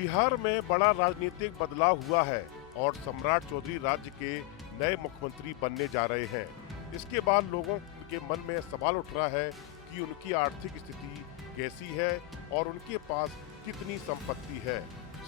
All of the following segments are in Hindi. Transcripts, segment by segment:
बिहार में बड़ा राजनीतिक बदलाव हुआ है और सम्राट चौधरी राज्य के नए मुख्यमंत्री बनने जा रहे हैं। इसके बाद लोगों के मन में सवाल उठ रहा है कि उनकी आर्थिक स्थिति कैसी है और उनके पास कितनी संपत्ति है।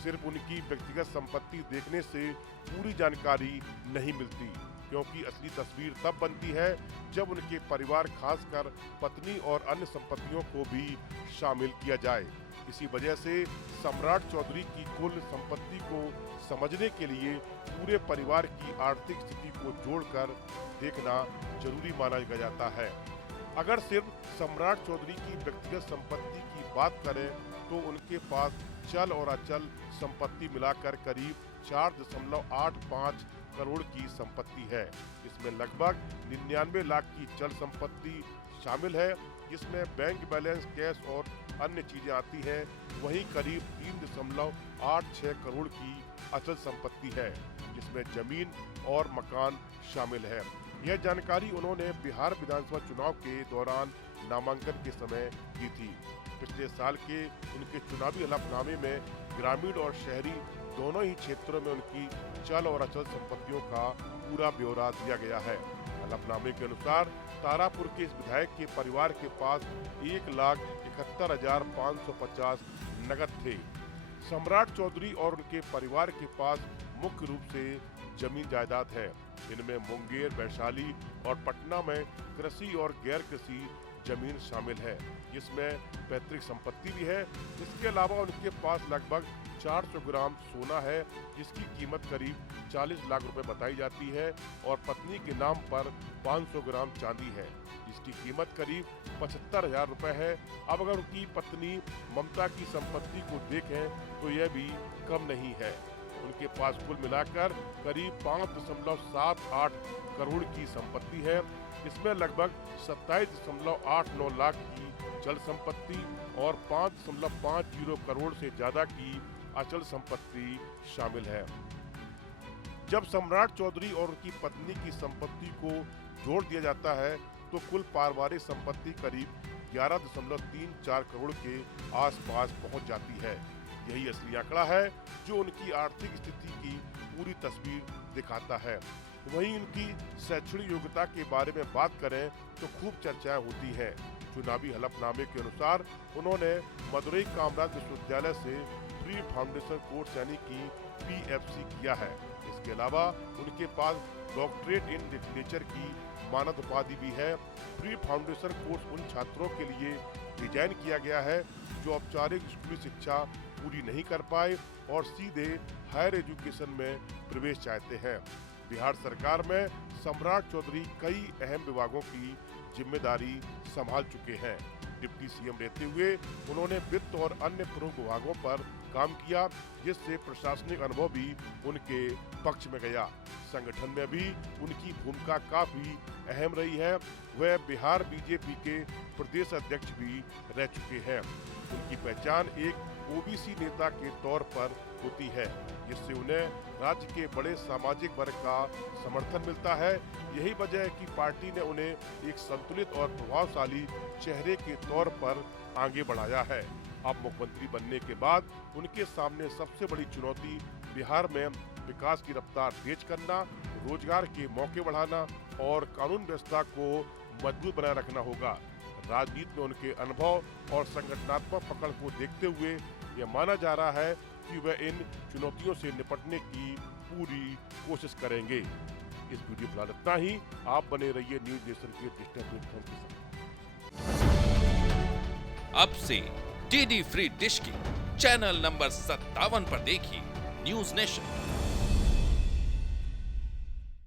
सिर्फ उनकी व्यक्तिगत संपत्ति देखने से पूरी जानकारी नहीं मिलती, क्योंकि असली तस्वीर तब बनती है जब उनके परिवार, खासकर पत्नी और अन्य संपत्तियों को भी शामिल किया जाए। इसी वजह से सम्राट चौधरी की कुल संपत्ति को समझने के लिए पूरे परिवार की आर्थिक स्थिति को जोड़कर देखना जरूरी माना जाता है। अगर सिर्फ सम्राट चौधरी की व्यक्तिगत संपत्ति की बात करें तो उनके पास चल और अचल संपत्ति मिलाकर करीब 4.85 करोड़ की संपत्ति है। इसमें लगभग 99 लाख की चल संपत्ति शामिल है, जिसमें बैंक बैलेंस, कैश और अन्य चीजें आती हैं। वहीं करीब 3.86 करोड़ की अचल संपत्ति है, जिसमें जमीन और मकान शामिल है। यह जानकारी उन्होंने बिहार विधानसभा चुनाव के दौरान नामांकन के समय दी थी। पिछले साल के उनके चुनावी हलफनामे में ग्रामीण और शहरी दोनों ही क्षेत्रों में उनकी चल और अचल संपत्तियों का पूरा ब्यौरा दिया गया है। हलफनामे के अनुसार तारापुर के इस विधायक के परिवार के पास 1,71,550 नगद थे। सम्राट चौधरी और उनके परिवार के पास मुख्य रूप से जमीन जायदाद है। इनमें मुंगेर, वैशाली और पटना में कृषि और गैर कृषि जमीन शामिल है, जिसमें पैतृक संपत्ति भी है। इसके अलावा उनके पास लगभग 400 ग्राम सोना है, जिसकी कीमत करीब 40 लाख रुपए बताई जाती है, और पत्नी के नाम पर 500 ग्राम चांदी है, जिसकी कीमत करीब 75,000 रुपए है। अब अगर उनकी पत्नी ममता की संपत्ति को देखें तो यह भी कम नहीं है। उनके पास कुल मिलाकर करीब 5.78 करोड़ की संपत्ति है। इसमें लगभग 27.89 लाख की चल संपत्ति और 5.50 करोड़ से ज्यादा की अचल संपत्ति शामिल है। जब सम्राट चौधरी और उनकी पत्नी की संपत्ति को जोड़ दिया जाता है तो कुल पारिवारिक संपत्ति करीब 11.34 करोड़ के आसपास पहुंच जाती है। यही असली आंकड़ा है जो उनकी आर्थिक स्थिति की पूरी तस्वीर दिखाता है। वहीं उनकी शैक्षणिक योग्यता के बारे में बात करें तो खूब चर्चाएं होती हैं। चुनावी हलफनामे के अनुसार उन्होंने मदुरई कामराज विश्वविद्यालय से प्री फाउंडेशन कोर्स यानी कि PFC किया है। इसके अलावा उनके पास डॉक्टरेट इन लिटरेचर की मानद उपाधि भी है। प्री फाउंडेशन कोर्स उन छात्रों के लिए डिजाइन किया गया है जो औपचारिक स्कूली शिक्षा पूरी नहीं कर पाए और सीधे हायर एजुकेशन में प्रवेश चाहते हैं। बिहार सरकार में सम्राट चौधरी कई अहम विभागों की जिम्मेदारी संभाल चुके हैं। डिप्टी CM रहते हुए उन्होंने वित्त और अन्य प्रमुख विभागों पर काम किया, जिससे प्रशासनिक अनुभव भी उनके पक्ष में गया। संगठन में भी उनकी भूमिका काफी अहम रही है। वह बिहार BJP के प्रदेश अध्यक्ष भी रह चुके हैं। उनकी पहचान एक OBC नेता के तौर पर होती है, जिससे उन्हें राज्य के बड़े सामाजिक वर्ग का समर्थन मिलता है। यही वजह है कि पार्टी ने उन्हें एक संतुलित और प्रभावशाली चेहरे के तौर पर आगे बढ़ाया है। अब मुख्यमंत्री बनने के बाद उनके सामने सबसे बड़ी चुनौती बिहार में विकास की रफ्तार तेज करना, रोजगार के मौके बढ़ाना और कानून व्यवस्था को मजबूत बनाए रखना होगा। राजनीति में उनके अनुभव और संगठनात्मक पकड़ को देखते हुए यह माना जा रहा है कि वह इन चुनौतियों से निपटने की पूरी कोशिश करेंगे। इस वीडियो फिलहाल इतना ही। आप बने रहिए न्यूज नेशन के डिजिटल प्लेटफॉर्म के साथ। अब से DD फ्री डिश की चैनल नंबर 57 पर देखिए न्यूज नेशन।